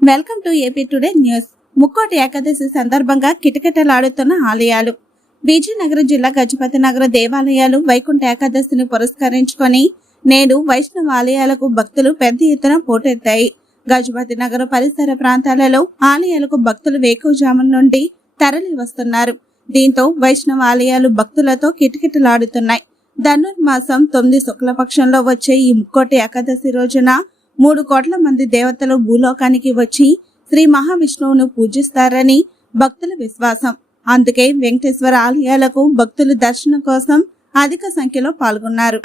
Welcome to AP today news. Mukkoti Ekadashi సందర్భంగా కిటకిటలాడుతున్న ఆలయాలు. విజయనగరం జిల్లా గజపతి నగర దేవాలయాలు వైకుంఠ ఏకాదశిని పురస్కరించుకొని నేడు వైష్ణవ ఆలయాలకు భక్తులు పెద్ద ఎత్తున పోటెత్తాయి. గజపతి నగర పరిసర ప్రాంతాలలో ఆలయాలకు భక్తులు వేకువజామున నుండి తరలి వస్తున్నారు. దీంతో వైష్ణవ ఆలయాలు భక్తులతో కిటకిటలాడుతున్నాయి. ధనుర్మాసం తొమ్మిది శుక్లపక్షంలో వచ్చే ఈ ముక్కోటి ఏకాదశి రోజున మూడు కోట్ల మంది దేవతలు భూలోకానికి వచ్చి శ్రీ మహావిష్ణువును పూజిస్తారని భక్తుల విశ్వాసం. అందుకే వెంకటేశ్వర ఆలయాలకు భక్తులు దర్శనం కోసం అధిక సంఖ్యలో పాల్గొన్నారు.